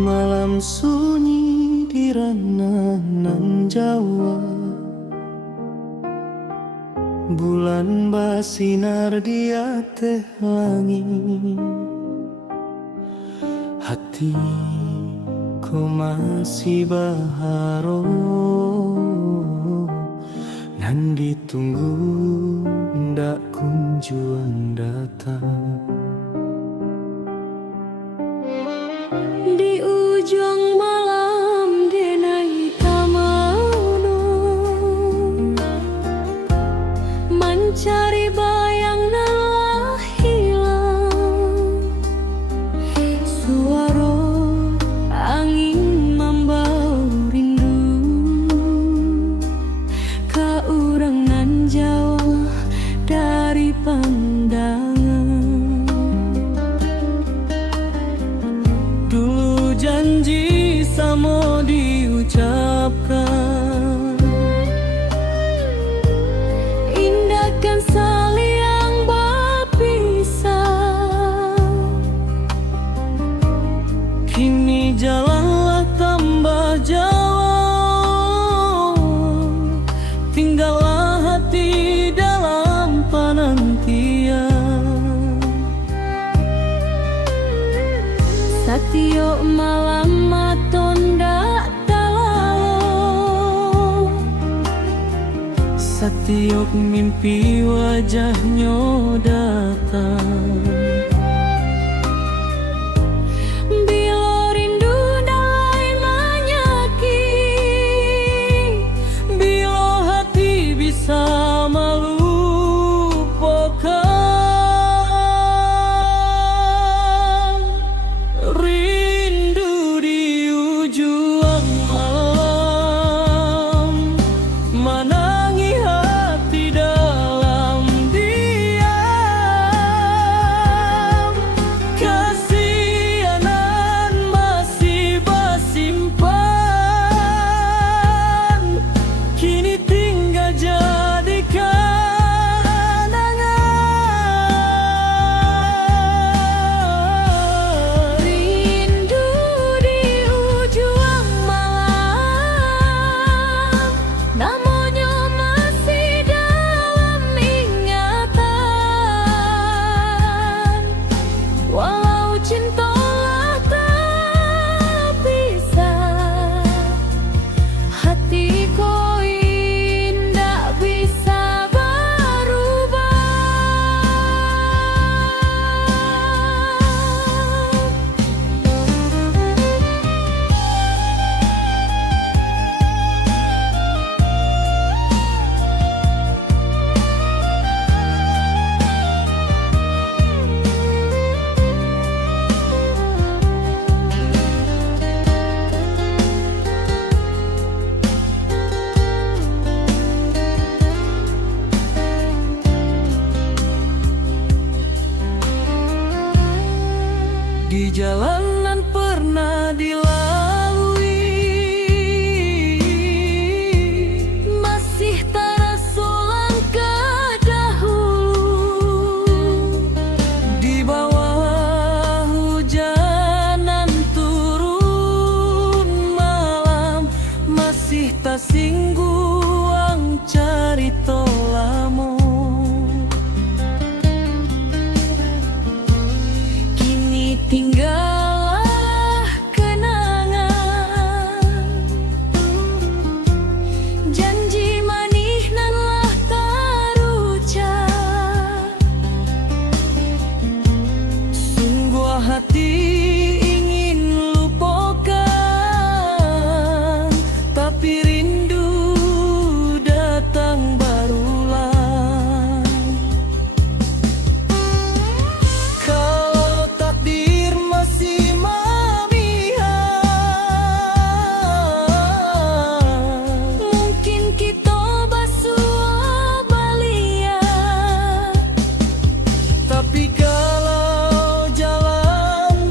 Malam sunyi di ranah nan Jawa, bulan basinar di ateh langit. Hatiku masih baharo, nan ditunggu ndak kunjung datang. Di ujung malam denai tamauno, mencari bayang nan hilang. Suara angin membawa rindu, ka urang nan jauh dari pandangan. Dulu janji samo diucapkan, indahkan saliang berpisah. Kini jalanlah tambah jauh, tinggallah hati dalam penantian. Satio malam maton dak talalu, Setiap mimpi wajahnya datang. bila rindu dalai menyakit, Bila hati bisa melupakan, rindu di ujung malam, menangi hati dalam diam. Kasihanan masih bersimpan, kini tinggal jadi kenangan. rindu di ujung malam, namanya masih dalam ingatan. Walau cinta tak bisa, hatiku indah bisa berubah. Di jalanan pernah dilalui, Masih terasa langkah dahulu. di bawah hujanan turun malam, masih tak singguang carita lamo. Kini tinggallah kenangan, janji manis nan lah terucap. Sungguh hati ingin lupakan, tapi rindu datang berulang. Kalau takdir masih memihak, Mungkin kita basuh balian, tapi kalau jalan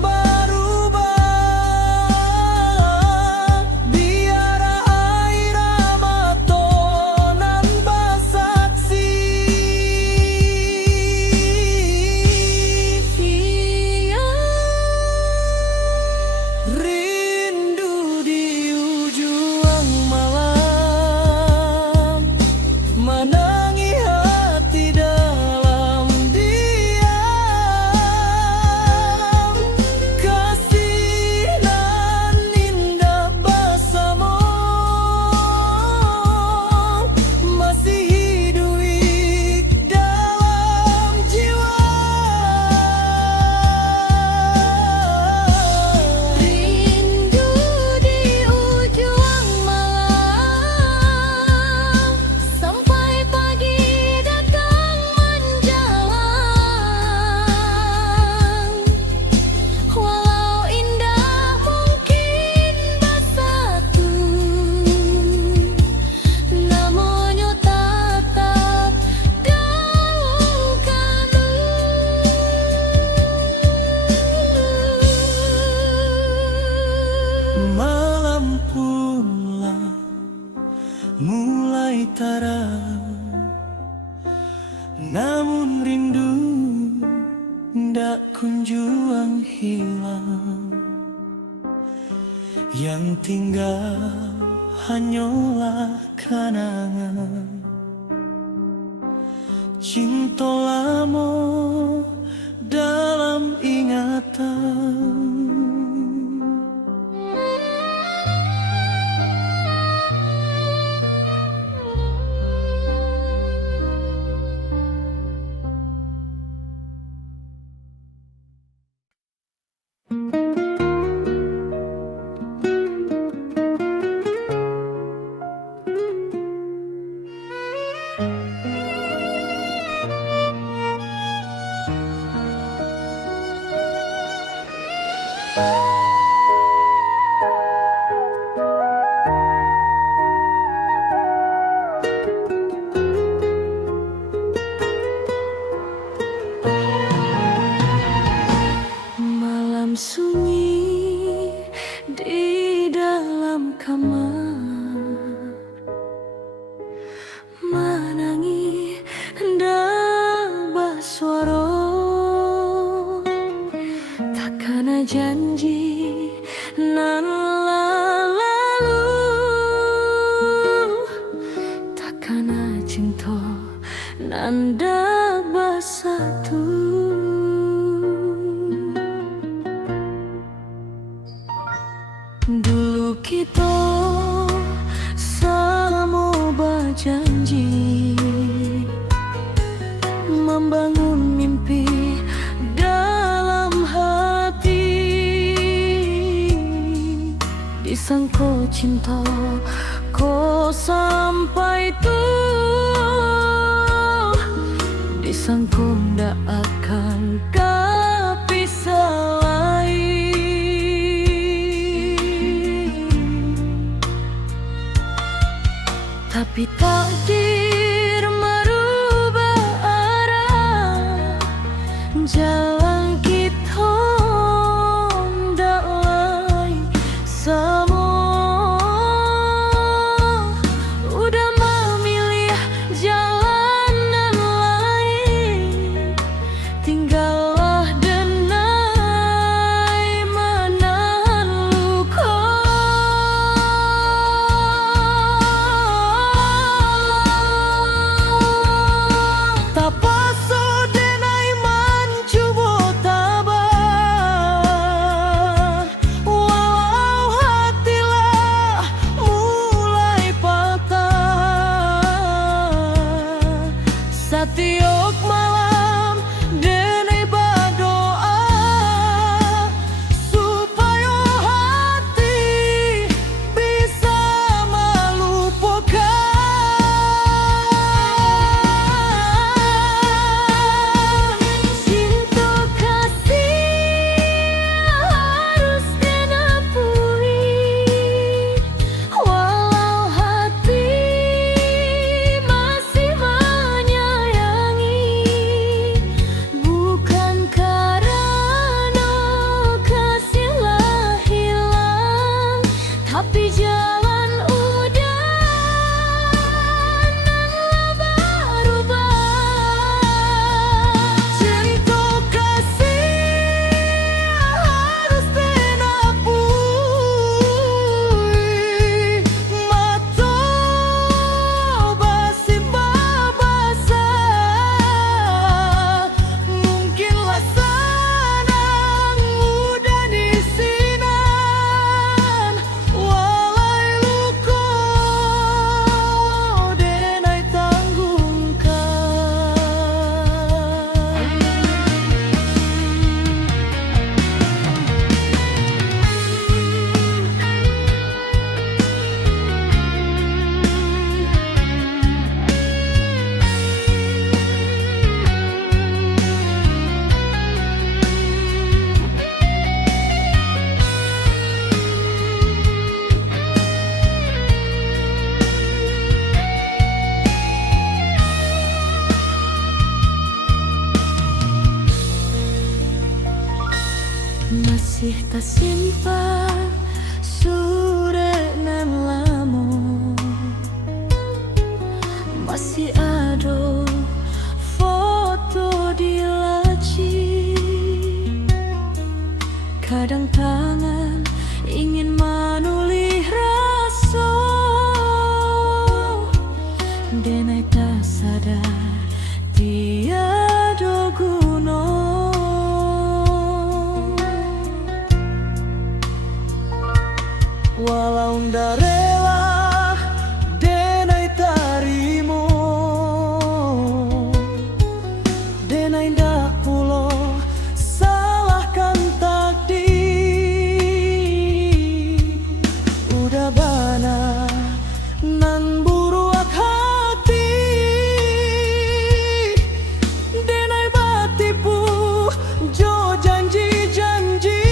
ndak kunjung hilang. Yang tinggal hanyalah kenangan cinta lama dalam ingatan. Malam sunyi di dalam kamar, menangi ndak suara, takkan janji nan lalu, takkan cinta nan dak bersatu. Dulu kita sama berjanji membangun mimpi dalam hati. Disangka cinta kau sampai tuh, disangka ndak akan kepisah lagi. Tapi takdir merubah arah, jalan kita ndak lain sama. Udah memilih jalanan lain, tinggallah denai menahan luka. Setiap malam denai berdoa supaya hati bisa melupakan. Cinta kasih harus diakui, walau hati masih bukan karena kasihlah hilang, tapi jalan udah berubah. Cinta kasih harus diakui, mata basi babasa. Mungkinlah senang mudah disinan, walai luka denai tanggungkan. Masih tersimpan surat nan lama, masih ada foto di laci. Kadang tangan ingin manulih rasa, denai tak sadar tiada guna. Walau ndak rela denai tarimo, denai ndak pulo salahkan takdir. Udah bana nan buruak hati, denai batipu jo janji-janji.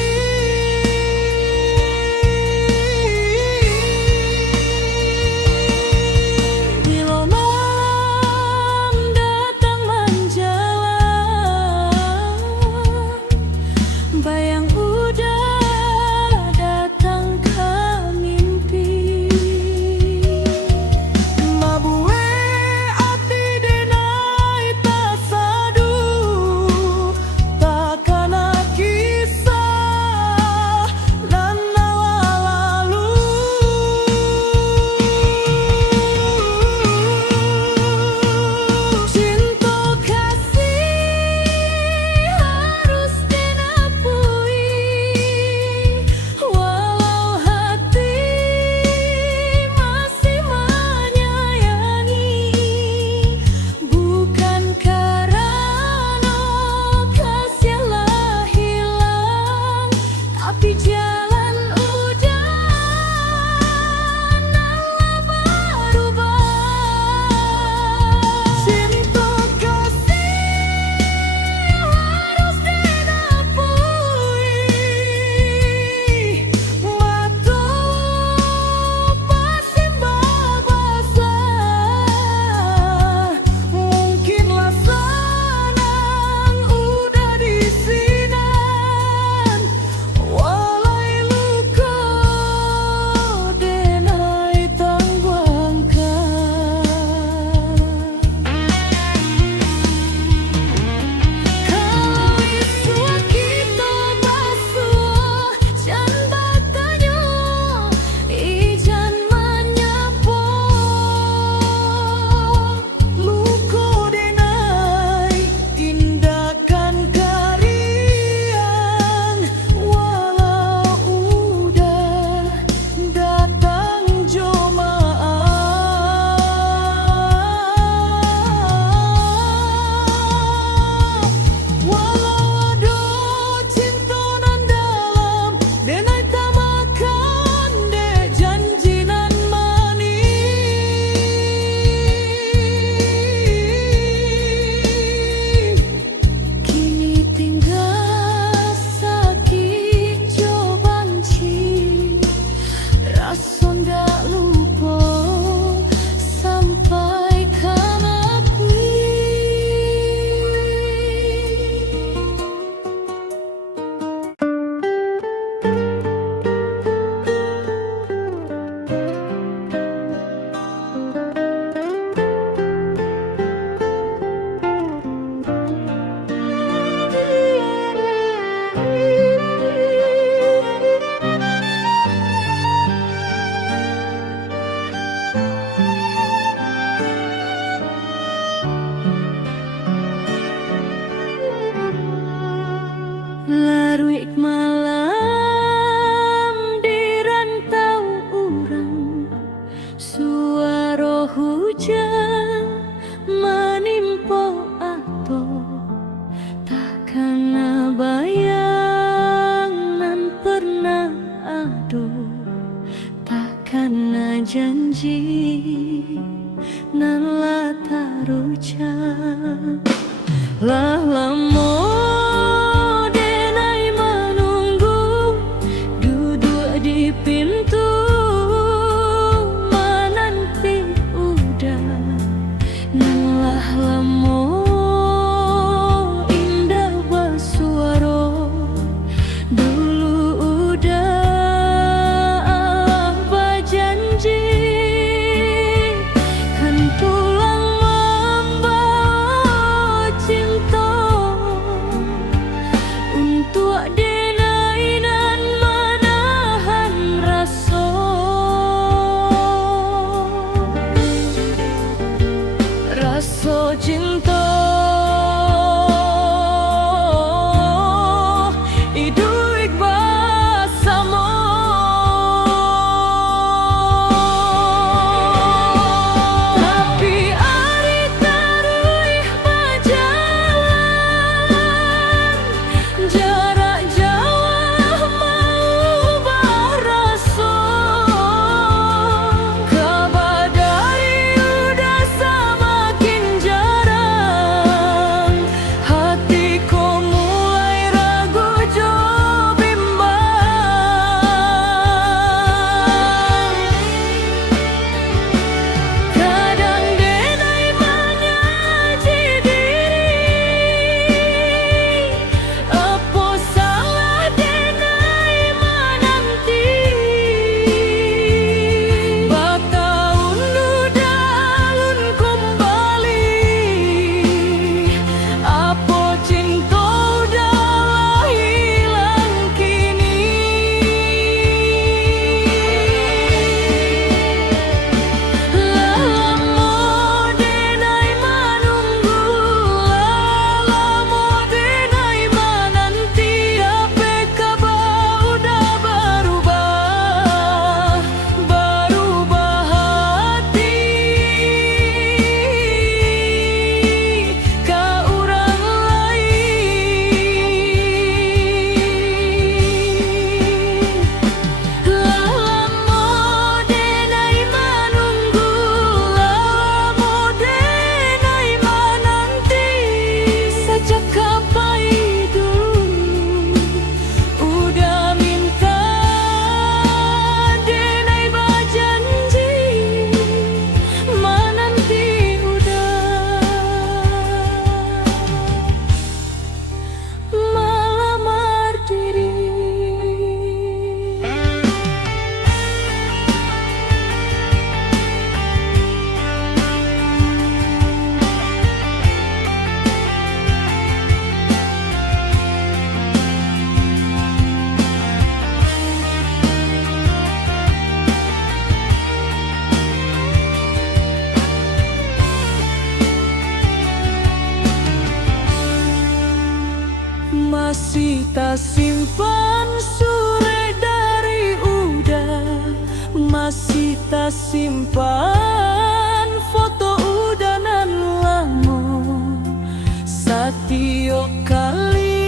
Bila malam datang menjelang, bayang udah datang ke mimpi. Mabue ati denai tak sadu, takkan kisah dan lalu. Cinta kasih harus dinapui, walau hati masih menyayangi. Bukan karena kasihlah hilang, tapi jalan udah nalah berubah. Cinta kasih harus dinapui, mata pasti babasa. Mungkinlah senang udah disinan, walai luka denai tangguangkan. Kalau isu kita basuh jan batanya, ijan menyapa. Luko denai indahkan kariang, walau udah datang jemaah. Walau ada cinta nan dalam, denai tak makan dek janji nan manis. Kini tinggal sakit jo banci, rasa ndak lupa sampai kan api. Larut malam di rantau urang, suara hujan menimpa ato, takkan bayang nan pernah ado, takkan janji nan lah tarucap. Lah lamo denai manunggu tak simpan sore dari udah, masih tak simpan foto udanan lamo. Satio kali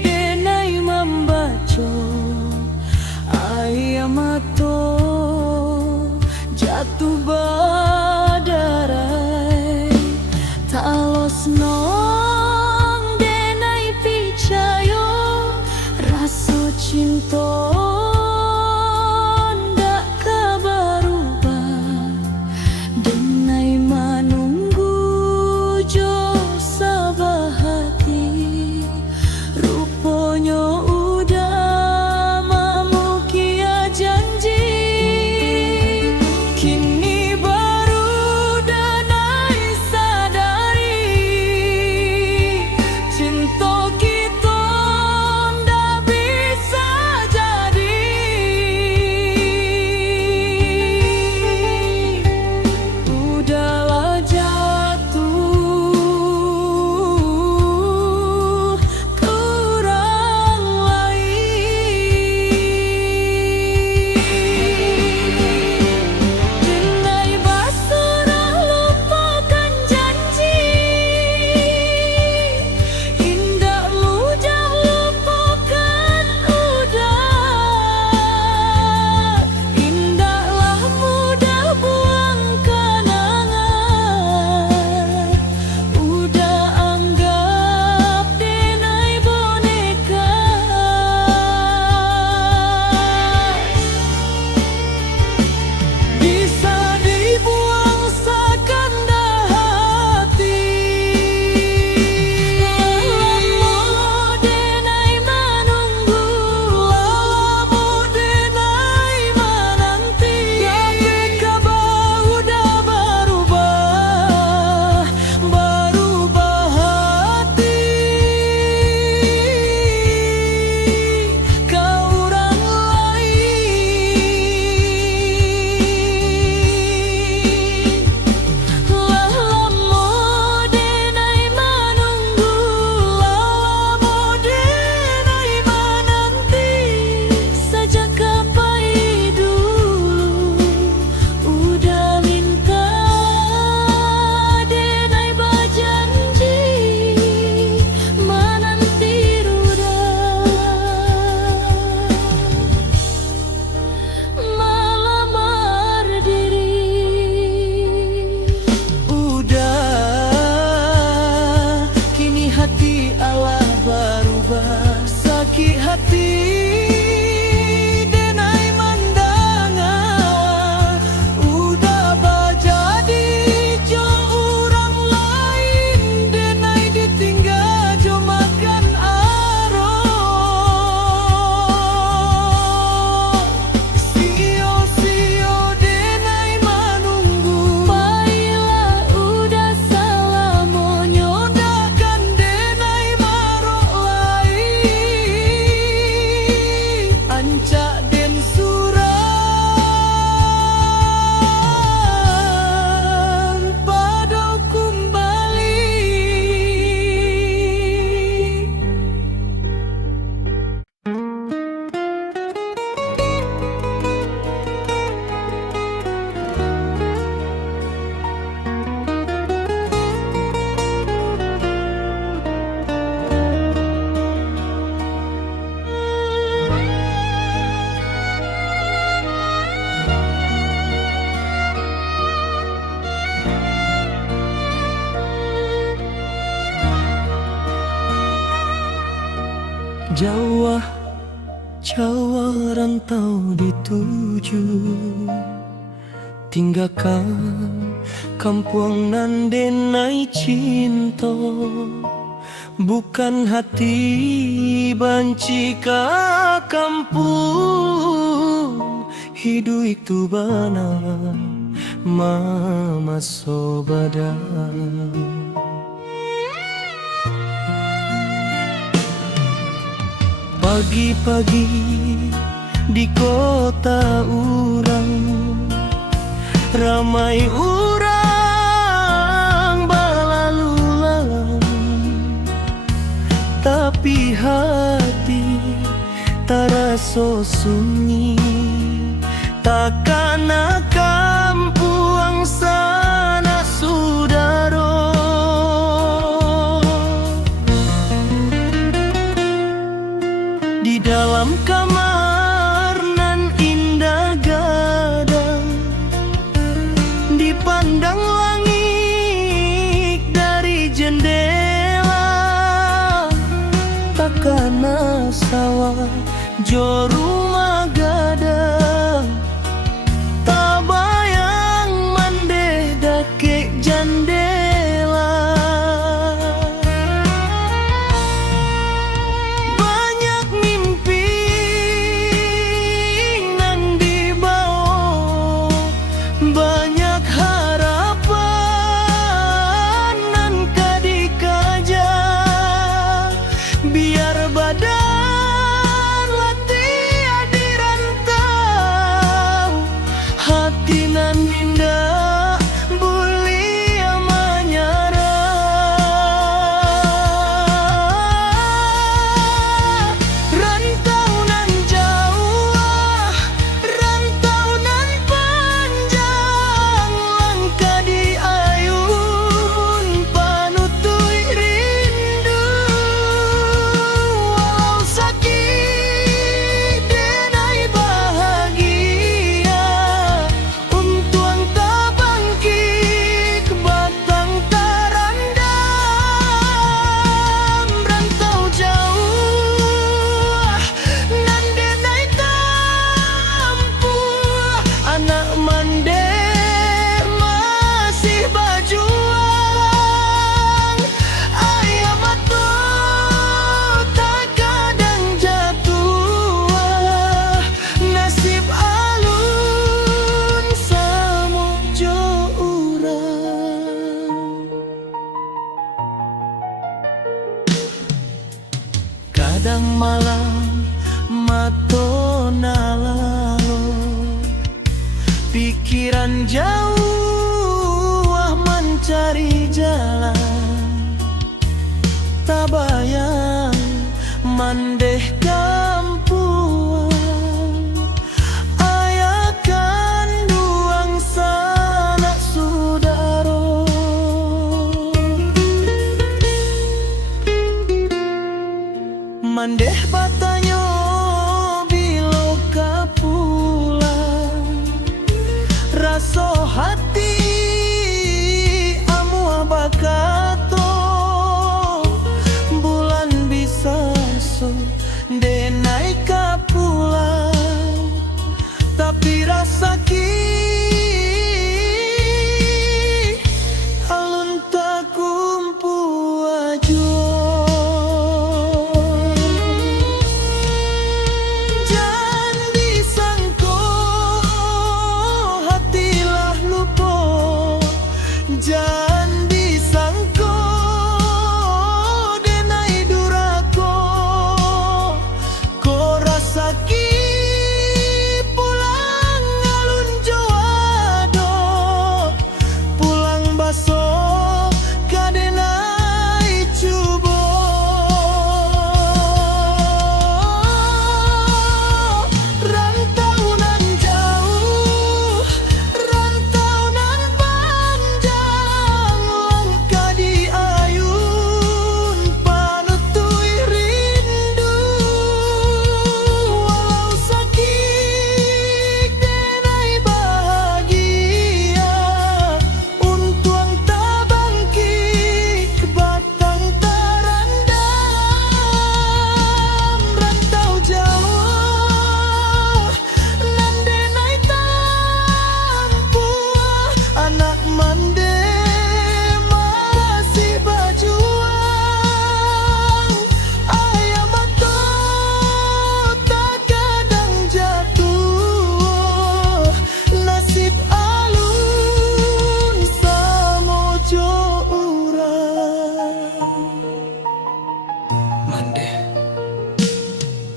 denai membaca ayamato jatuh badarai talos nong denai picayo rasa cinta ndak kabarubah denai manunggu jo sabah hati rupanya udah mamu kia janji kini baru danai sadari cinta kita ndak bisa jadi. Udahlah jatuh ke orang lain. Denai basura lupakan janji, indah mudah lupakan udah, indahlah mudah buang kenangan. Udah anggap denai boneka, bisa dibuang sekanda hati. Lama denai menunggu, lama denai menanti, tapi kabar udah berubah, berubah hati ke orang lain. Lama denai menunggu, lama denai menanti, sejak kapai dulu udah minta denai berjanji menanti udah melamar diri. Udah kini hati Allah berubah, sakit hati denai mendengar udah berjadi jo orang lain, denai ditinggal jo makan arok. Sio-sio denai menunggu, baiklah udah salah menyodakkan denai marok lain. Ancak den surang pada kembali. Jawa, Jawa rantau dituju, tinggalkan kampung nan denai cinta, bukan hati banci ke kampung. Hidup itu benar mama sobadan. Pagi-pagi di kota urang, ramai urang berlalu lalang, tapi hati taraso sunyi, takkan akan puang sana sudaro. Di dalam kamar nan indah gadang, dipandang langit dari jendela, takkan sawah jo rumah gadang, tabayang mandeh dake jandela. Banyak mimpi nan dibawa, banyak harapan nan kadikaja, biar badan latih dirantau, hati nan indah bulia menyerah. Rantau nan jauh, rantau nan panjang, langkah diayun panutui rindu. Walau sakit denai bahagia, untuang tak bangkit batang tarandam. Rantau jauh nan denai tampu, anak mande masih berjuang. Ayah matu tak kadang jatuh, nasib alun samojo urang. Kadang malam mato nalalo, pikiran jauh mencari jalan, tabayang mandeh kampuan, ayakan duang sanak sudaro. Mandeh batanyo bilo kapulang, raso hati amu bakato, bulan bisa so denai kapulang, tapi rasa ki alun tak kumpu ajo. Jangan disangko hatilah lupa, jangan disangko denai durako, ko rasa ki pulang alun joado, pulang baso kadenai cubo. Rantau nan jauh, rantau nan panjang, langkah diayun panutui rindu. Walau sakit denai bahagia, untuang tak bangkit batang tarandam. Rantau jauh nan denai tampu, anak mande masih berjuang. Ayah matu tak kadang jatuh, nasib alun samojo urang. Mande,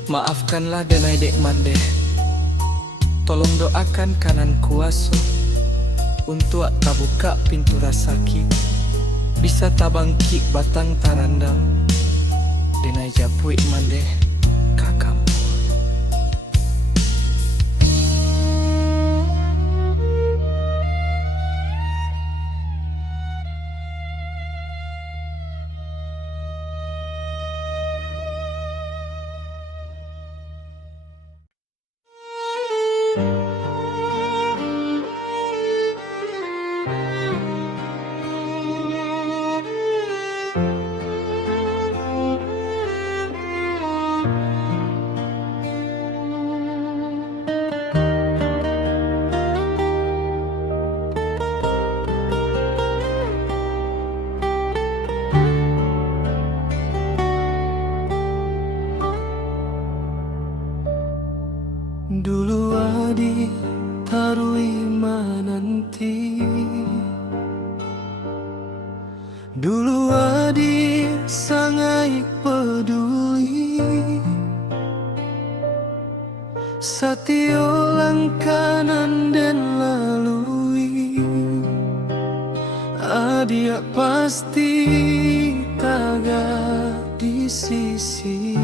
maafkanlah denai dek mande, tolong doakan kanan kuaso untuk tak buka pintu rasaki, bisa tak bangkit batang tarandam. denai japui mande kakam. Dulu adi tarui nanti, dulu adi sangat peduli, satio langkanan dan lalui, adi pasti taga di sisi.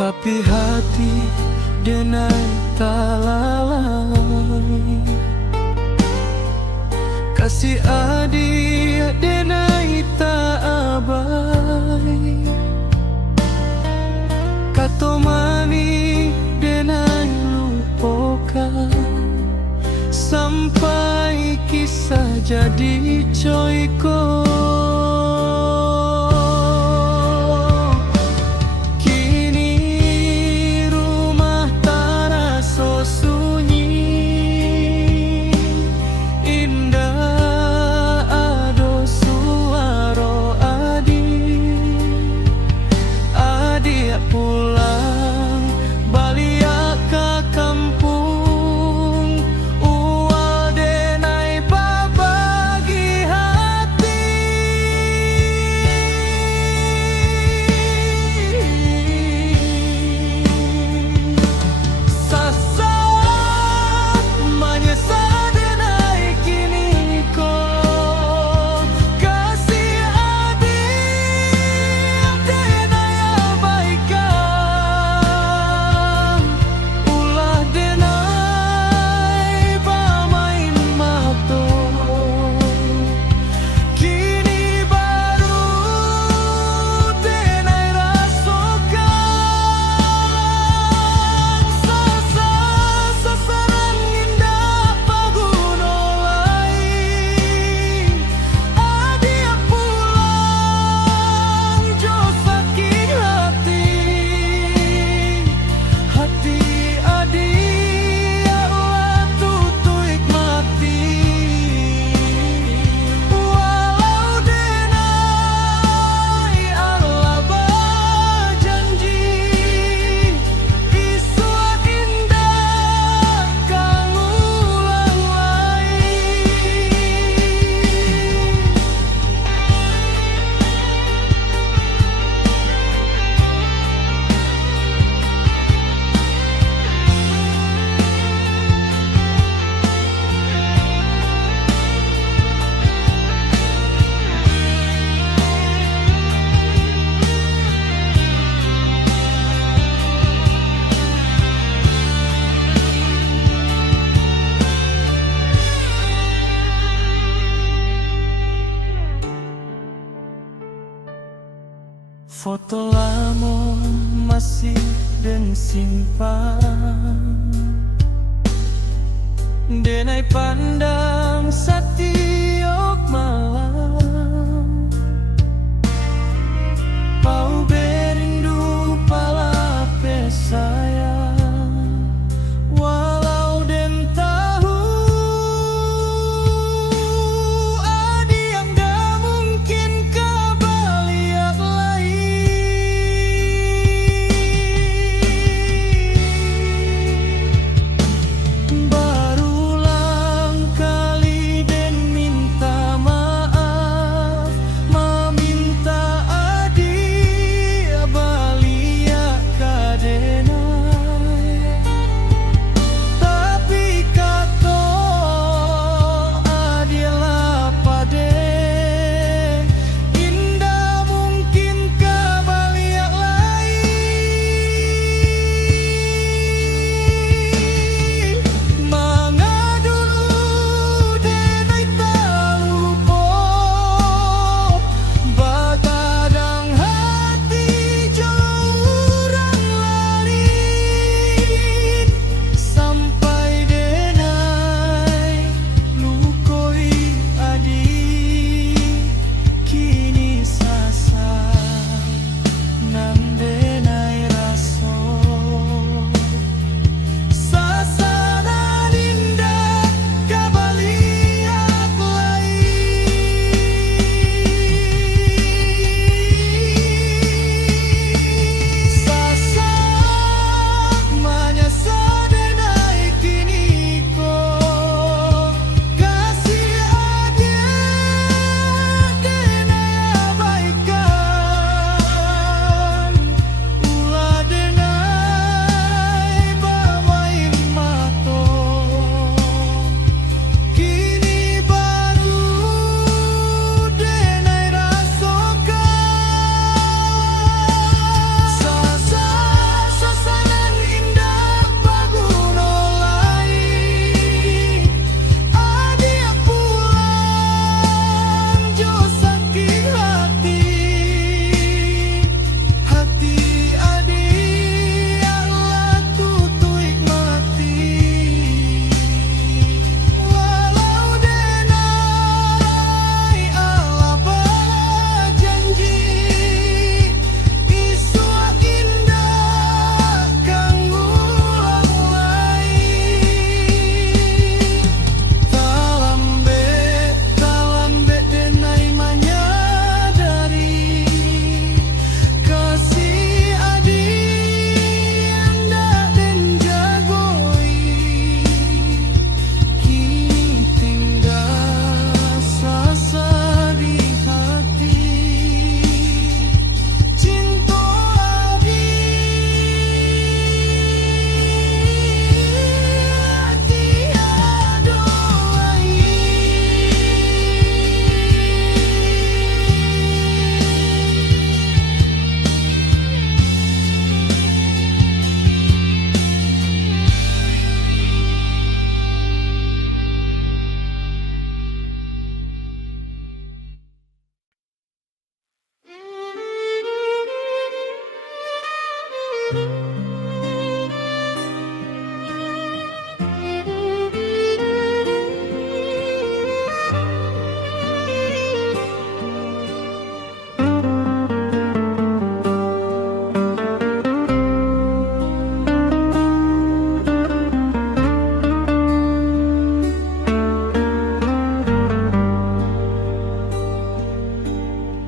Tapi hati denai tak lalai, kasih adik denai tak abai, kato mani denai lupakan, sampai kisah jadi coiko. Foto lama masih den simpan, denai pandang setiap malam, pau berindu pala pesayang, walau den tahu adi yang dah mungkin kebaliak lain. Barulang kali den minta maaf.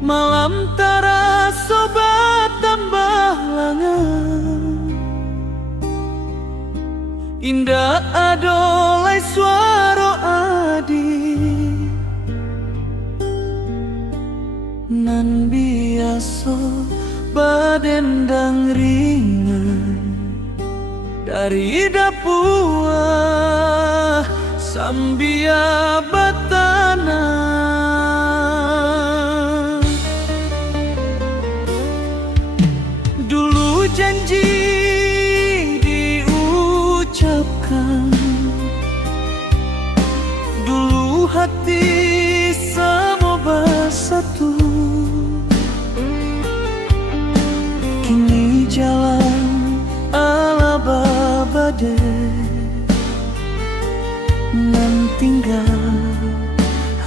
Malam terasa tambah langat, indah adolai suara adi, nan biasa badendang ringan dari dapua sambia batana. Dulu janji diucapkan, dulu hati sama bersatu, kini jalan ala babade, nan tinggal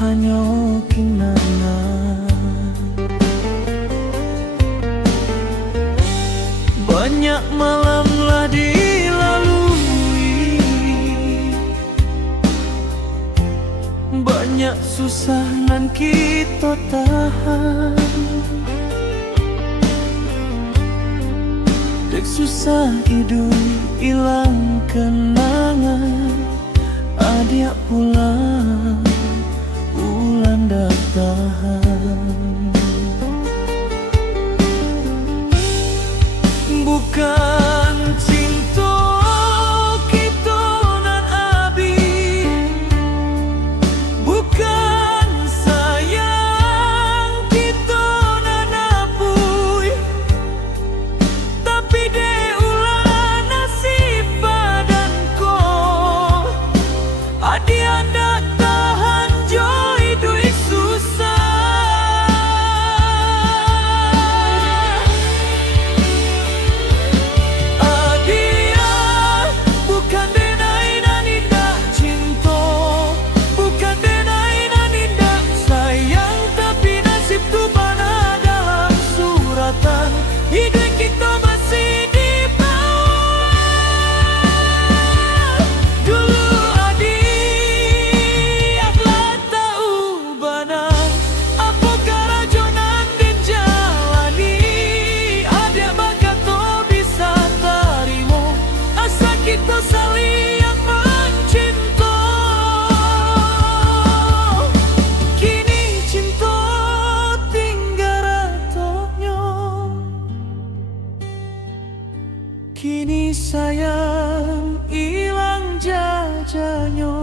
hanya kenangan. Banyak malamlah dilalui, banyak susah nan kita tahan. Dek susah hidup hilang kenangan, adik pulang ulan dak tahan. Bukan cinta kita nan abi, bukan sayang kita nan apui, tapi de ulah nasib badan ko, adi anda tahan joy duit susah. Hidup kita masih di bawah. Dulu adik aklah tahu benar apa kerajonan dan jalani. Adik bakat to bisa terima asa kita saling mencinta. Kini cinta tinggal ratonya, kini sayang hilang jajanya.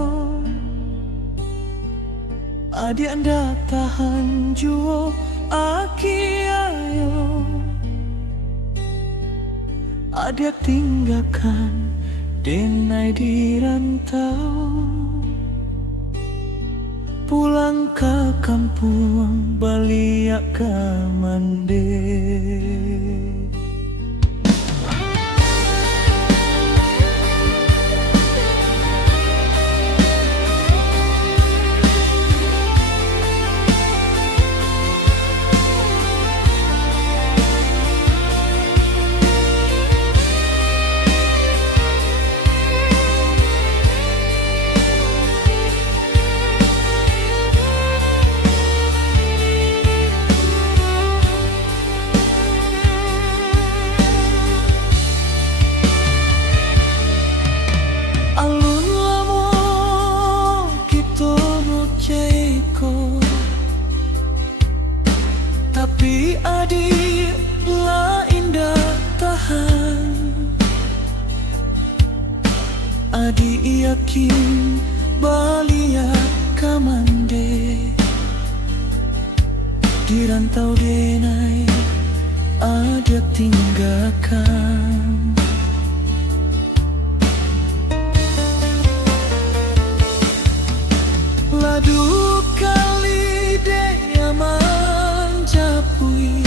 Adik anda tahan jua aki ayo, adik tinggalkan denai di rantau, pulang ke kampung balik ke mande. Tapi adik lah indah tahan, adik yakin balia kamande, di rantau denai adik tinggalkan. Ladu kali dia manjapui,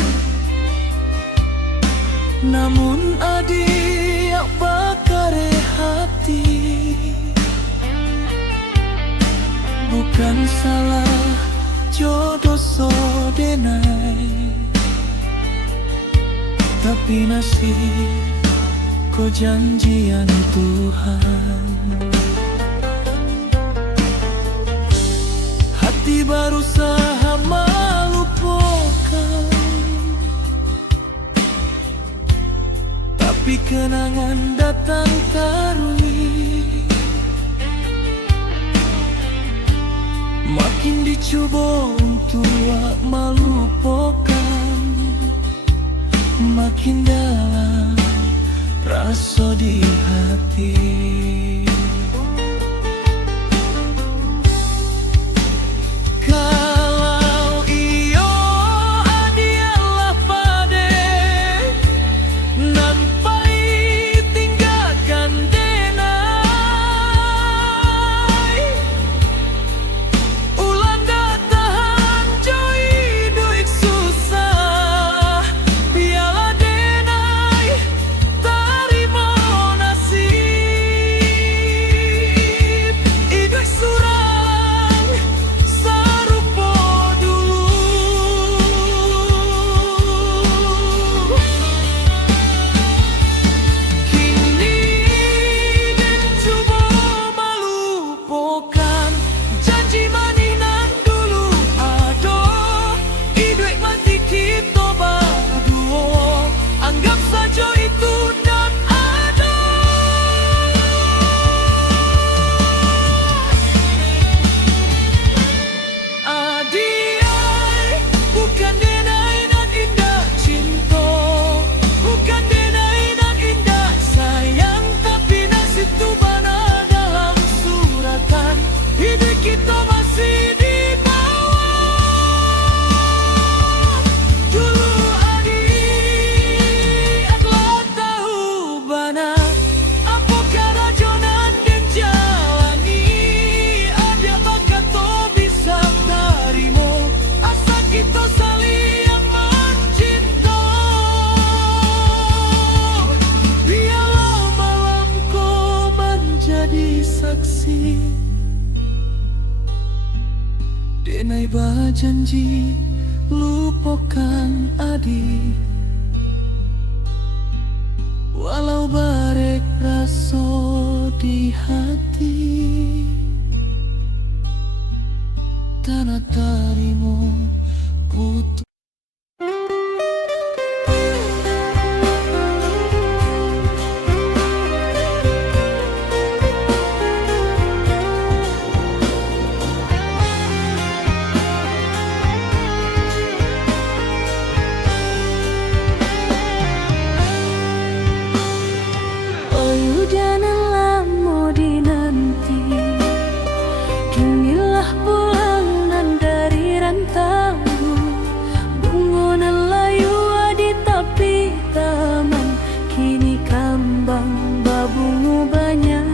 namun adik bakare hati. Bukan salah jodoh so denai, tapi nasib ko janjian Tuhan. Hati berusaha melupakan, tapi kenangan datang tarui. Makin dicoba untuk melupakan, makin dalam rasa di hati. Kalau iyo adialah pade nampai tinggalkan denai, ulang dah tahan joy duik susah, biarlah denai tarimo nasib. Iduik surang sarupo dulu, kini den coba melupakan janji manis nan dulu ada. Iduik mati kita berdua, anggap saja itu dan ada. Adiai, bukan denai nan indah cinta, bukan denai nan indah sayang, tapi nasib tu bana dalam suratan. Hidup kita masih di bawah. Dulu adik adalah tahu bana apakah rajonan dan jalani. Ada bakat to bisa tarimo, asa kita saling mencinta. Biarlah malam kau menjadi saksi, denai berjanji lupakan adik, walau barek rasa di hati. Tanah tarimo putus. Jangan lama dinanti, kinilah pulang nan dari rantau. Bungonan layu di tepi taman, kini kambang babungu banyak.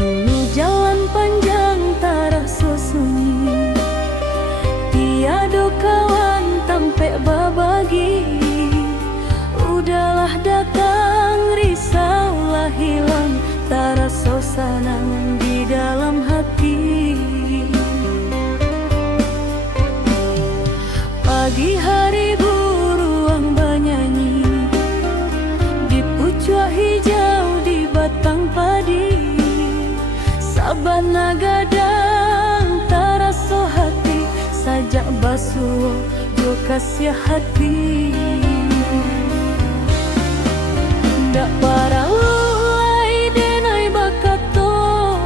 Dulu jalan panjang tarasa sunyi, tiada kawan tampe babagi. Udahlah datang, risaulah hilang, tarasa senang di dalam hati. Pagi hari buruang bernyanyi di pucuk hijau di batang padi. Sabana gadang tarasa hati, sajak basuh jo kasih hati. Dak parah ulai denai bakato,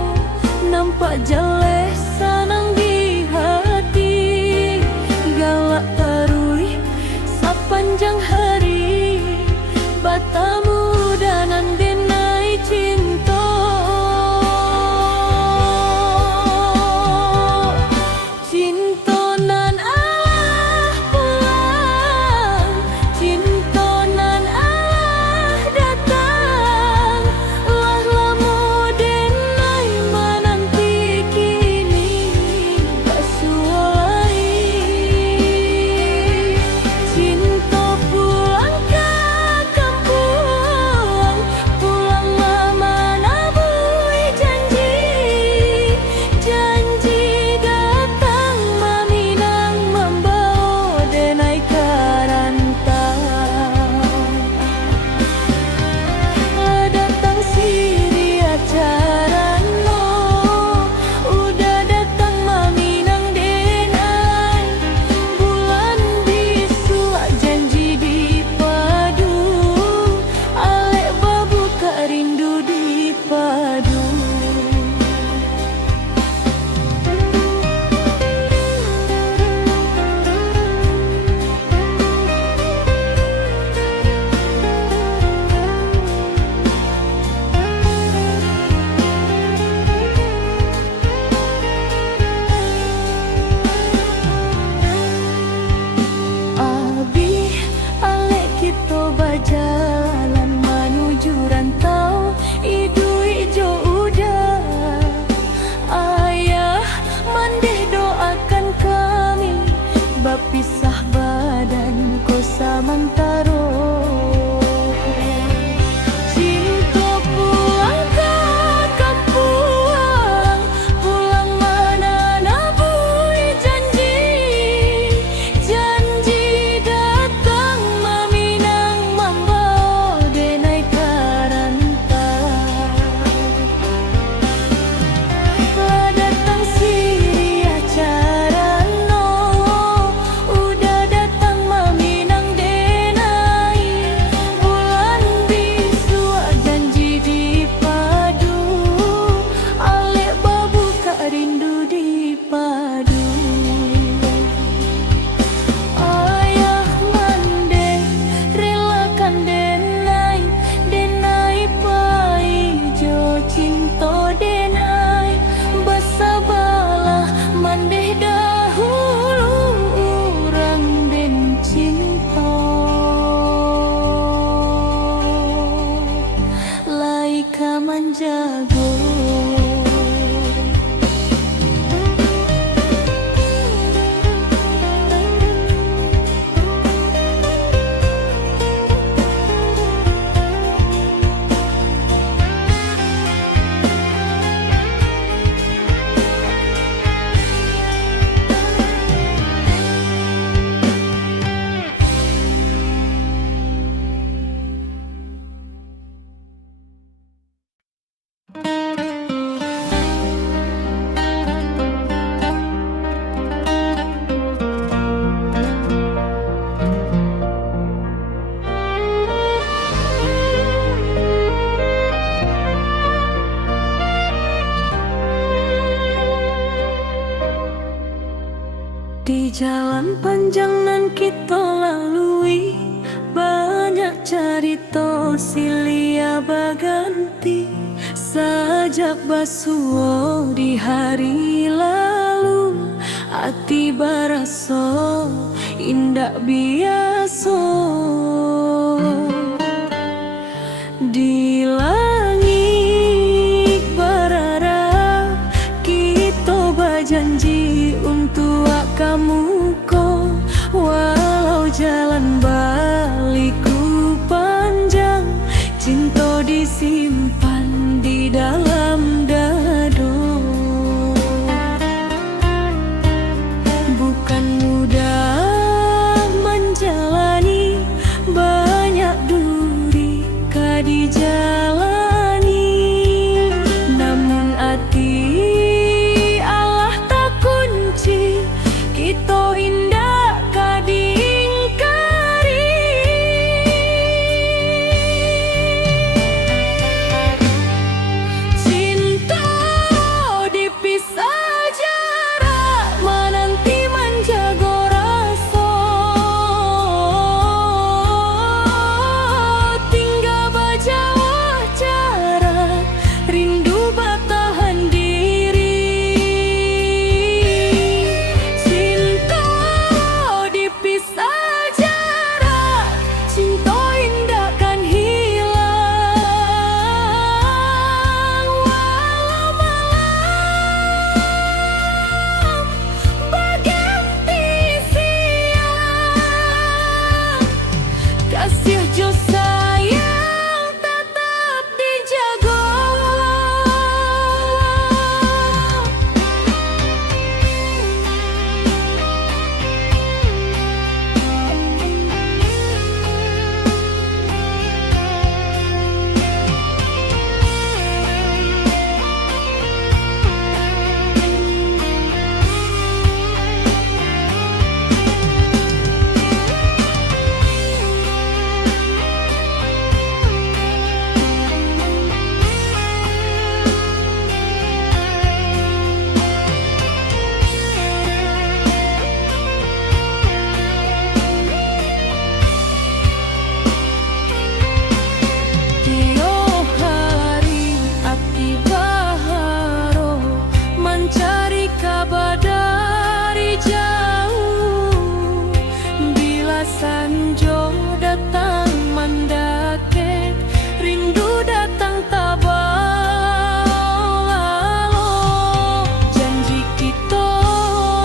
nampak jelek sanang di hati. Galak tarui sepanjang hari, batamu danan denai cinta. Cinta nan ah pulang, cinta nan ah datang. Lah lamu denai menanti mantaro. Cinta pulang ke kampung, pulang mana nabui janji. Janji datang meminang membawa denai karantau. Lah datang siri acara no, udah datang meminang denai. Bulan bisu janji dipadu, alek babu kak rindu dipadu. Ayah mande relakan denai, denai pai jo cinta denai. Basabalah mandeh dahulu urang den cinta, laika manjago. Di jalan panjang nan kita lalui, banyak cerita silia baganti. Sajak basuo di hari lalu, hati baraso indah biaso. Di langit berharap kita berjanji untuk kamu ko, walau jalan baliku panjang, cinta disimpan di dalam dado. Bukan mudah menjalani, banyak duri dijalani, namun hati Allah tak kunci, kita indah kadingkari. Cinta dipisah jarak, menanti menjaga rasa. Tinggal berjauh jarak, rindu bertahan diri. Cinta dipisah jarak, cinta indah kan hilang. Walau malam berganti siang, kasih jo sayang tetap dijaga. Tiap hari hati baharo mencari kabar dari jauh. Bila sanjo datang mendake, rindu datang tak lalu. Janji kita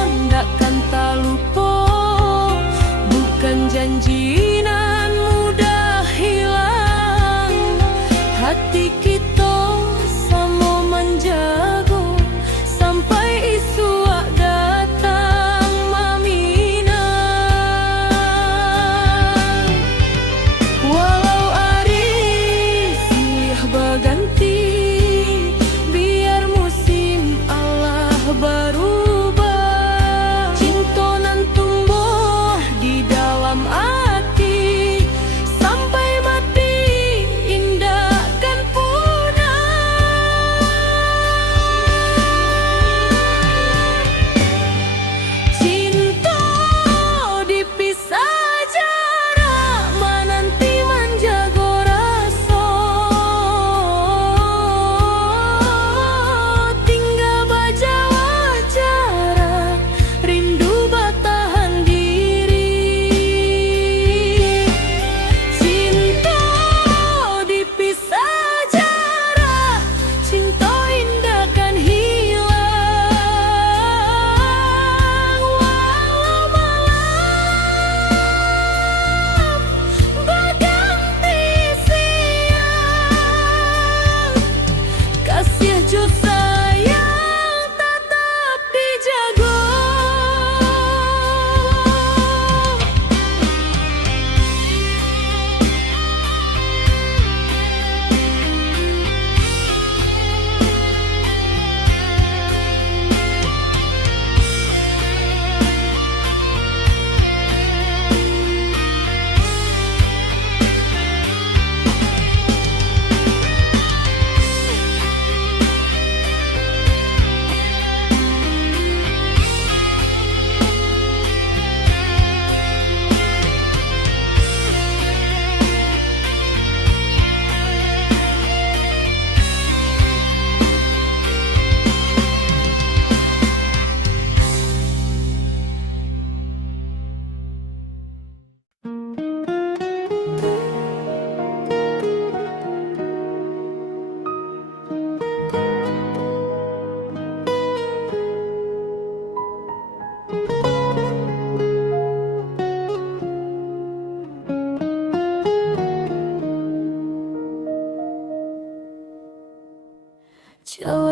ndakkan tak lupa, bukan janji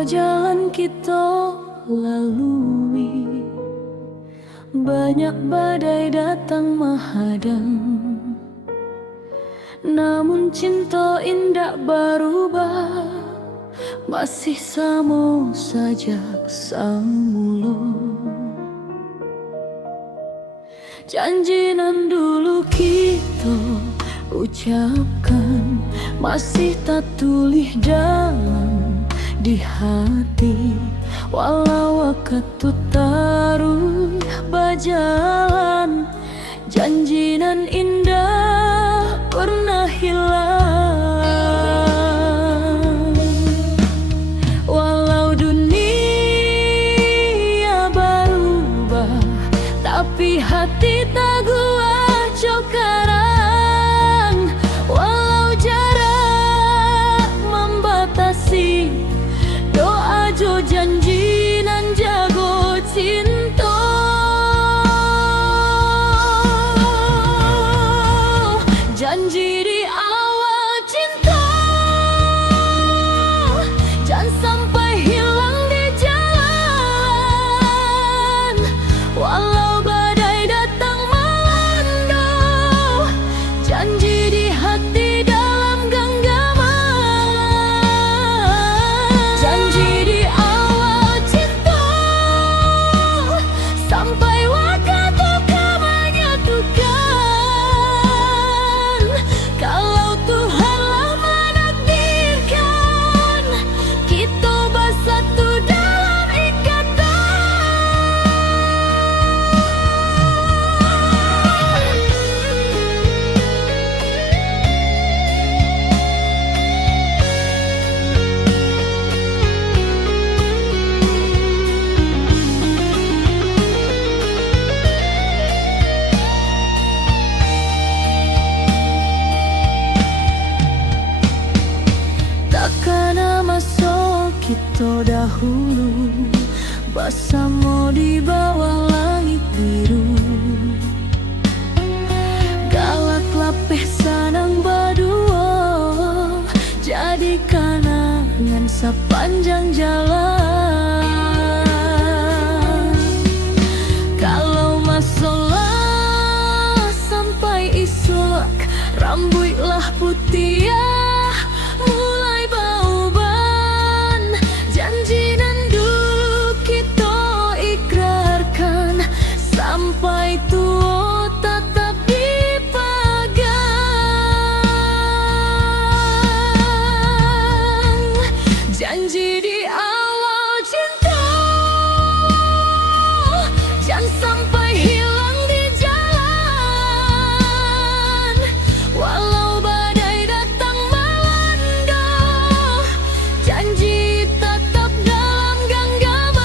jalan kita lalui, banyak badai datang menghadang, namun cinta indah berubah, masih sama saja semula. Janji nan dulu kita ucapkan masih tak tulis dalam di hati, walau waktu taruh berjalan, janji nan indah pernah hilang. Walau dunia berubah, tapi hati tak gua cokaran. Walau jarak membatasi, doa jo janji nan jago cinta. Janji di awal cinta, jangan sampai hilang di jalan. Walau badai datang melanda, janji di hati dalam genggaman. Janji di awal cinta, sampai waktu kau menyatukan. Kalau Tuhanlah menakdirkan, kita bersatu dalam takkan masuk kita dahulu bersama di bawah langit biru. Galak lapeh sanang berdua, jadi kenangan sepanjang jalan. Kalau masalah sampai esok, rambutlah putih mulai bauban. Janji nan dulu kita ikrarkan, sampai tua tetap dipegang. Janji di awal cinta, jangan sampai hilang di jalan. Walau badai datang melanda, janji tetap dalam genggaman.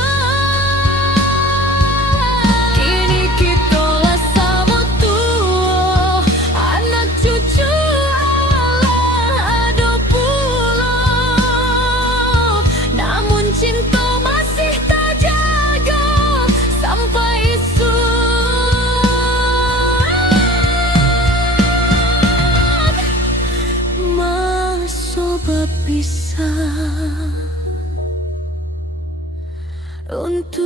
Kini kita lah sama tua, anak cucu awalah ada pulau, namun cinta masih terjaga sampai esok. Masa berpisah untuk